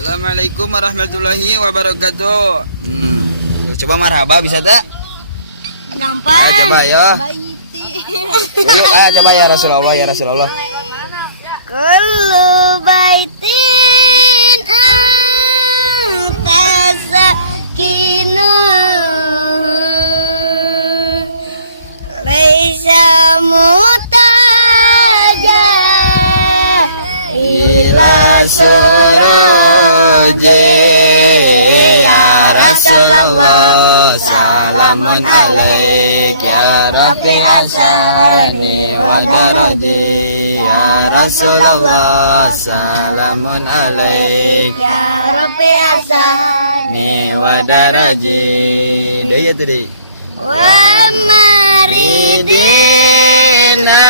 Assalamualaikum warahmatullahi wabarakatuh. Coba marhaba bisa tak? Coba ya. Dulu coba ya Rasulullah ya Rasulullah. Kullu baitin tasakinun laisa mutaja ila Suruji ya Rasulullah, salamun alaik ya Rabbi asani wa daraji ya Rasulullah, salamun alaik ya Rabbi asani wa daraji. Deh ya tadi. wa Ridina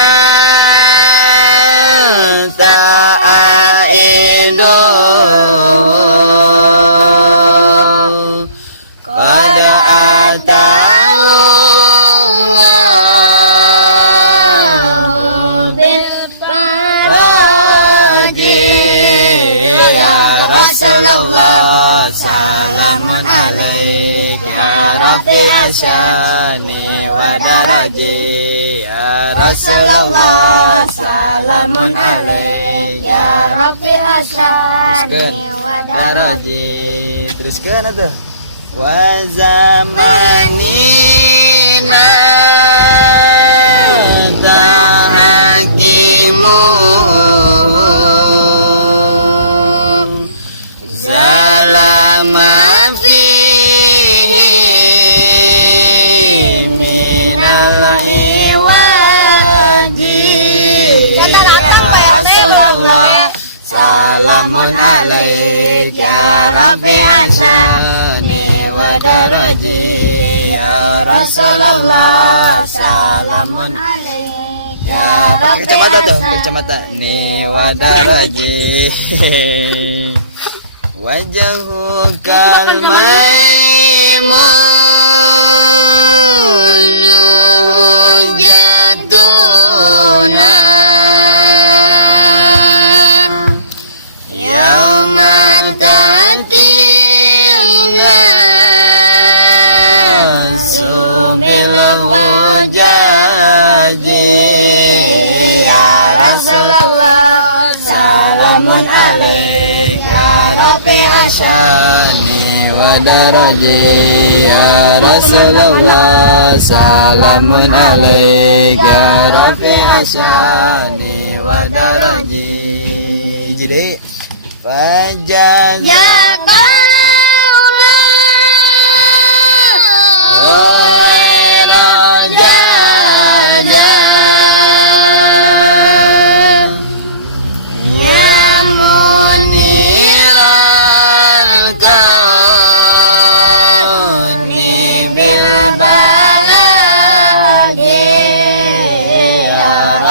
ta'aidu qad ata'allahu bil faraji ya Rasulullah, salamun alaik ya Rabbi asyani wa daraji ya Rasulullah, salamun alaik ya Rabbil Teruskan daraji. Teruskan itu wa zamanina tahakimu salama fihi minal iwaji Kata datang Pak RT belum lagi. salamun alaik ya Rabbi asani wa daraji ya Rasulullah, salamun ya Rabbi kacamata tuh kacamata nih wa daraji wajhukal maimun jatuna yauma katina subil hujaji ya Rasulullah, salamun alaik ya Rabbi asyani wa daraji ya Rasulullah, salamun alaik ya Rabbi asyani wa daraji. Jadi fajaz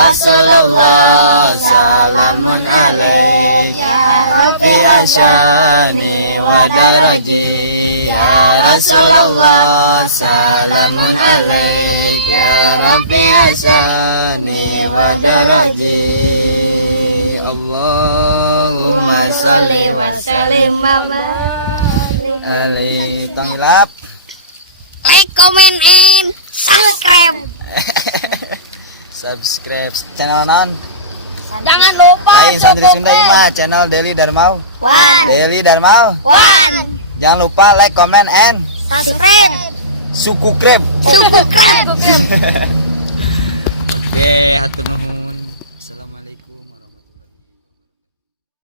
Rasulullah, salamun alaik ya Rabbi asyani wa daraji ya Rasulullah, salamun alaik ya Rabbi asyani wa daraji. Allahumma salli wa Salim alaihi. Tong ilap. like, comment, and subscribe. Subscribe channel non. Jangan lupa Lain Santri Sunda Ima, channel Deli Darmau. Deli Darmau. Jangan lupa like, comment, and subscribe. suku krep. Subscribe.